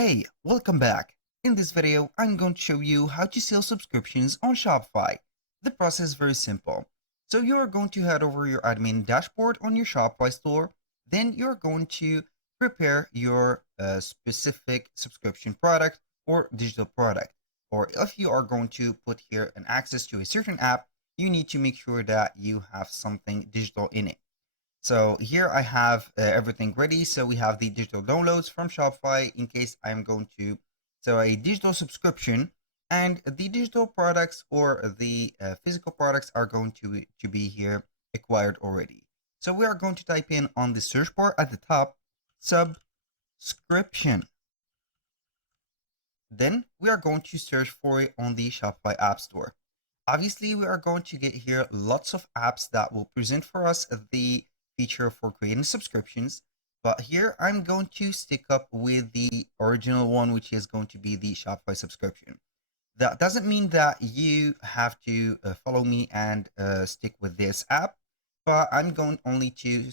Hey, welcome back. In this video, I'm going to show you how to sell subscriptions on Shopify. The process is very simple. So you are going to head over your admin dashboard on your Shopify store. Then you're going to prepare your specific subscription product or digital product. Or if you are going to put here an access to a certain app, you need to make sure that you have something digital in it. So here I have everything ready. So we have the digital downloads from Shopify in case I'm going to sell a digital subscription, and the digital products or the physical products are going to be here acquired already. So we are going to type in on the search bar at the top, subscription. Then we are going to search for it on the Shopify App Store. Obviously, we are going to get here lots of apps that will present for us the feature for creating subscriptions. But here I'm going to stick up with the original one, which is going to be the Shopify subscription. That doesn't mean that you have to follow me and stick with this app, but I'm going only to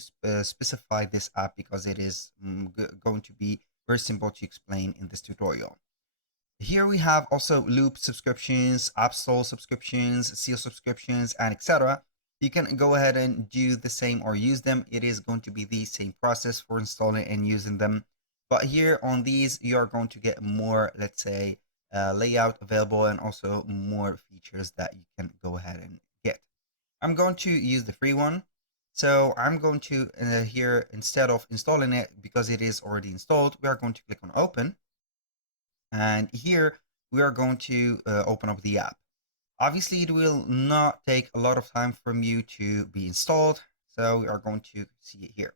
specify this app because it is going to be very simple to explain in this tutorial. Here we have also loop subscriptions, app store subscriptions, seal subscriptions, and etc. You can go ahead and do the same or use them. It is going to be the same process for installing and using them. But here on these, you are going to get more, let's say, layout available and also more features that you can go ahead and get. I'm going to use the free one. So I'm going to here, instead of installing it, because it is already installed, we are going to click on open. And here we are going to open up the app. Obviously, it will not take a lot of time from you to be installed. So we are going to see it here.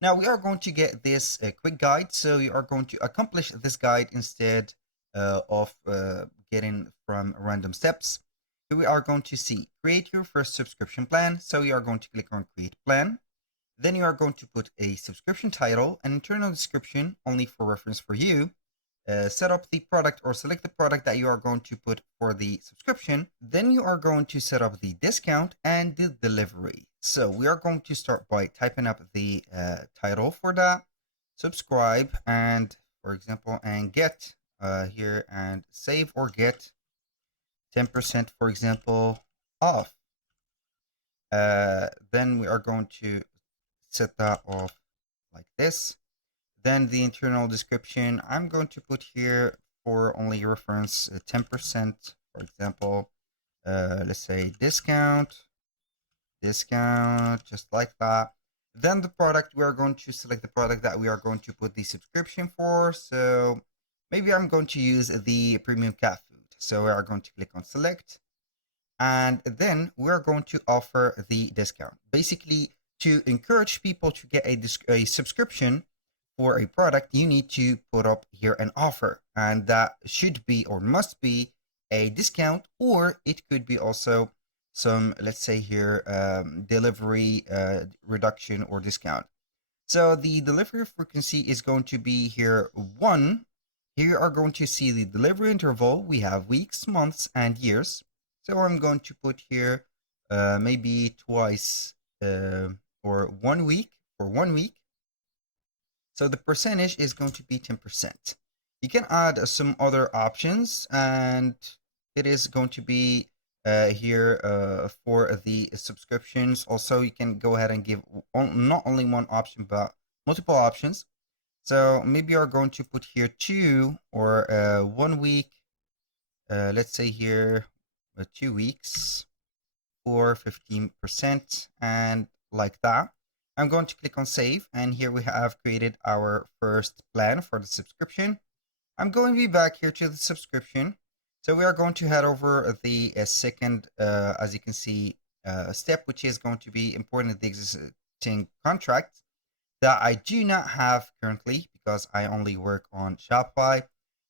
Now we are going to get this quick guide. So you are going to accomplish this guide instead of getting from random steps. Here we are going to see create your first subscription plan. So you are going to click on create plan. Then you are going to put a subscription title, an internal description only for reference for you. Set up the product or select the product that you are going to put for the subscription. Then you are going to set up the discount and the delivery. So we are going to start by typing up the title for that, subscribe, and for example, and get here and save or get 10%, for example, off. Then we are going to set that off like this. Then the internal description, I'm going to put here for only reference 10%, for example, let's say discount, just like that. Then the product, we are going to select the product that we are going to put the subscription for. So maybe I'm going to use the premium cat food. So we are going to click on select. And then we're going to offer the discount. Basically, to encourage people to get a subscription for a product, you need to put up here an offer, and that should be or must be a discount, or it could be also some, let's say here, delivery reduction or discount. So the delivery frequency is going to be here 1. Here you are going to see the delivery interval. We have weeks, months, and years. So I'm going to put here maybe twice or 1 week for 1 week. So the percentage is going to be 10%. You can add some other options, and it is going to be here for the subscriptions. Also, you can go ahead and give not only one option, but multiple options. So maybe you're going to put here 2 or 1 week. Let's say here 2 weeks for 15% and like that. I'm going to click on save, and here we have created our first plan for the subscription. I'm going to be back here to the subscription. So we are going to head over the second, as you can see, step, which is going to be important the existing contract that I do not have currently because I only work on Shopify.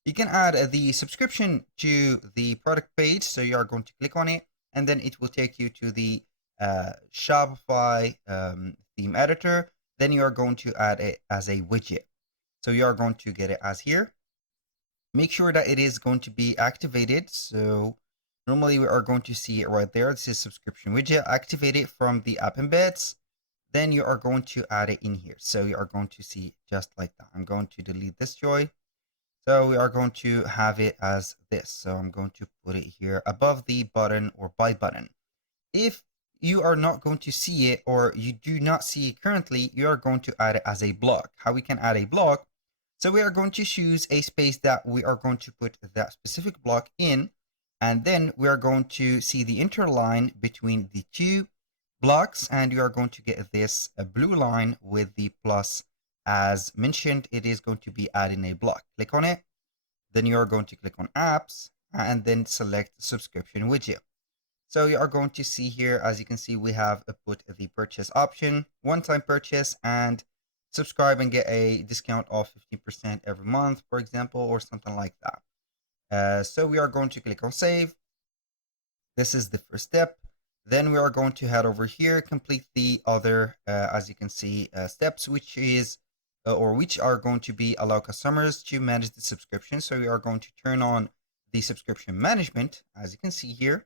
You can add the subscription to the product page. So you are going to click on it, and then it will take you to the Shopify theme editor. Then you are going to add it as a widget. So you are going to get it as here. Make sure that it is going to be activated. So normally we are going to see it right there. This is subscription widget. Activate it from the app embeds. Then you are going to add it in here. So you are going to see just like that. I'm going to delete this joy. So we are going to have it as this. So I'm going to put it here above the button or buy button. If you are not going to see it or you do not see it currently, you are going to add it as a block. How we can add a block? So we are going to choose a space that we are going to put that specific block in, and then we are going to see the interline between the two blocks, and you are going to get this blue line with the plus. As mentioned, it is going to be adding a block. Click on it, then you are going to click on apps and then select subscription widget. So you are going to see here, as you can see, we have put the purchase option, one-time purchase, and subscribe and get a discount of 15% every month, for example, or something like that. So we are going to click on save. This is the first step. Then we are going to head over here, complete the other, as you can see, steps, which is, or which are going to be allow customers to manage the subscription. So we are going to turn on the subscription management, as you can see here,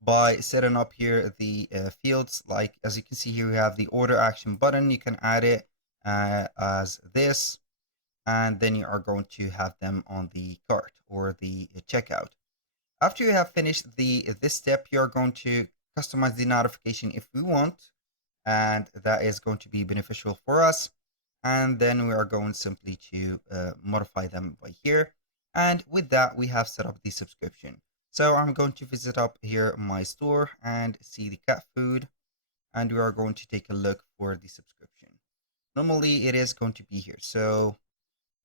by setting up here the fields. Like, as you can see here, we have the order action button. You can add it as this, and then you are going to have them on the cart or the checkout. After you have finished this step, you are going to customize the notification if we want, and that is going to be beneficial for us. And then we are going simply to modify them by here. And with that, we have set up the subscription. So I'm going to visit up here my store and see the cat food, and we are going to take a look for the subscription. Normally it is going to be here. So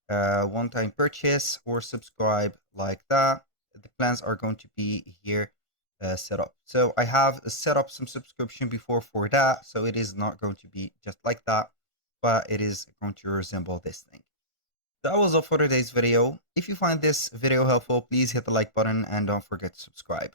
one-time purchase or subscribe like that. The plans are going to be here set up. So I have set up some subscription before for that. So it is not going to be just like that, but it is going to resemble this thing. That was all for today's video. If you find this video helpful, please hit the like button and don't forget to subscribe.